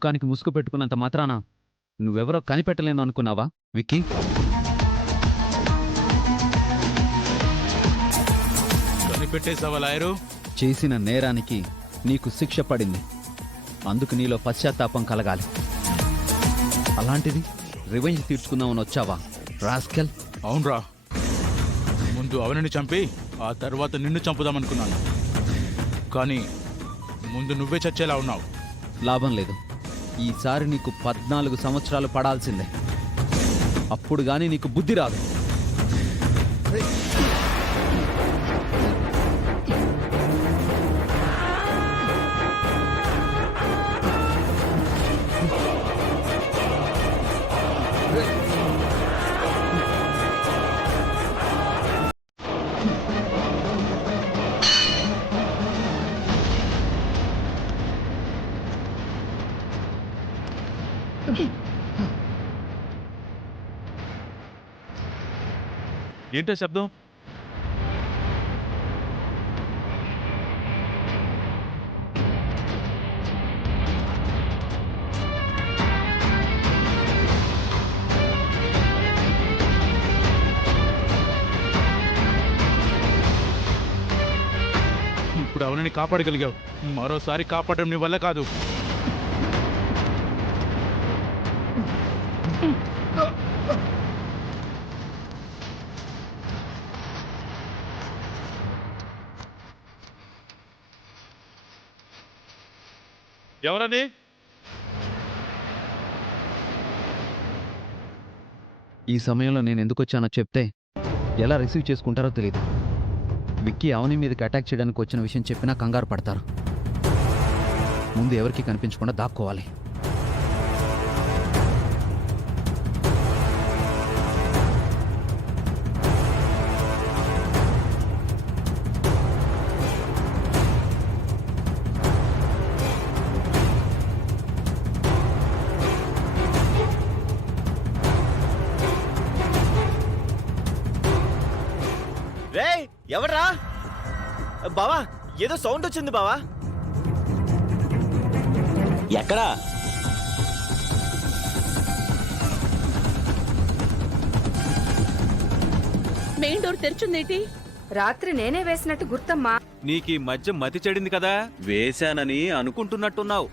ముఖానికి ముసుగు పెట్టుకున్నంత మాత్రాన నువ్వెవరో కనిపెట్టలేను అనుకున్నావా విక్కీ? కనిపెట్టేసావా లాయరు? చేసిన నేరానికి నీకు శిక్ష పడింది, అందుకు నీలో పశ్చాత్తాపం కలగాలి. అలాంటిది రివెంజ్ తీర్చుకుందామని వచ్చావా రాస్కెల్? అవునరా, ముందు అవనిని చంపి ఆ తర్వాత నిన్ను చంపుదామనుకున్నాను. కానీ ముందు నువ్వే చచ్చేలా ఉన్నావు. లాభం లేదు. ఈసారి నీకు 14 సంవత్సరాలు పడాల్సిందే. అప్పుడు గాని నీకు బుద్ధి రాదు. ఏంటో శబ్దం? ఇప్పుడు అవనిని కాపాడగలిగావు, మరోసారి కాపాడడం నీ వల్ల కాదు. ఎవరని? ఈ సమయంలో నేను ఎందుకు వచ్చానో చెప్తే ఎలా రిసీవ్ చేసుకుంటారో తెలియదు. విక్కీ అవని మీదకి అటాక్ చేయడానికి వచ్చిన విషయం చెప్పినా కంగారు పడతారు. ముందు ఎవరికి కనిపించకుండా దాక్కోవాలి. రేయ్, ఎవర్రా? బావా, ఏదో సౌండ్ వచ్చింది బావా. ఎక్కడా? మెయిన్ డోర్ తెరిచిందేంటి? రాత్రి నేనే వేసినట్టు గుర్తమ్మా. నీకీ మధ్య మతి చెడింది కదా, వేశానని అనుకుంటున్నట్టున్నావు.